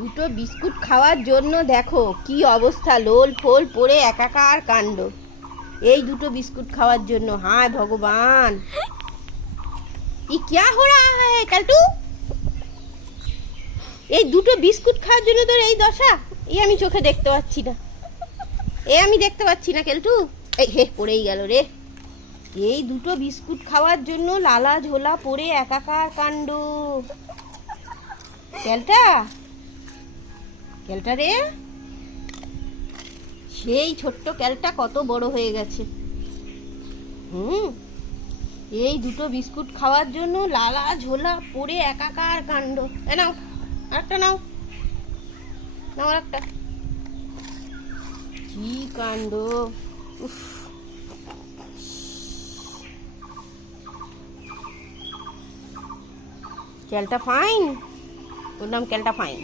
দুটো বিস্কুট খাওয়ার জন্য দেখো কি অবস্থা, লোল ফোল পড়ে একাকার কাণ্ড। এই দুটো বিস্কুট খাওয়ার জন্য, হায় ভগবান, ये क्या हो रहा है কালটু? এই দুটো বিস্কুট খাওয়ার জন্য তোর এই দশা? এই আমি চোখে দেখতে পাচ্ছি না, আমি দেখতে পাচ্ছি না কেলটু। এই হে, পড়েই গেল রে। এই দুটো বিস্কুট খাওয়ার জন্য লালা ঝোলা পড়ে একাকার কাণ্ড। ক্যালটা ক্যালটা রে, সেই ছোট্ট ক্যালটা কত বড় হয়ে গেছে। এই দুটো বিস্কুট খাওয়ার জন্য লালা ঝোলা পড়ে একাকার কাণ্ড। এ নাও আরেকটা, নাও নাও আরেকটা। কি কাণ্ড! উফ, ক্যালটা ফাইন, ওর নাম ক্যালটা ফাইন।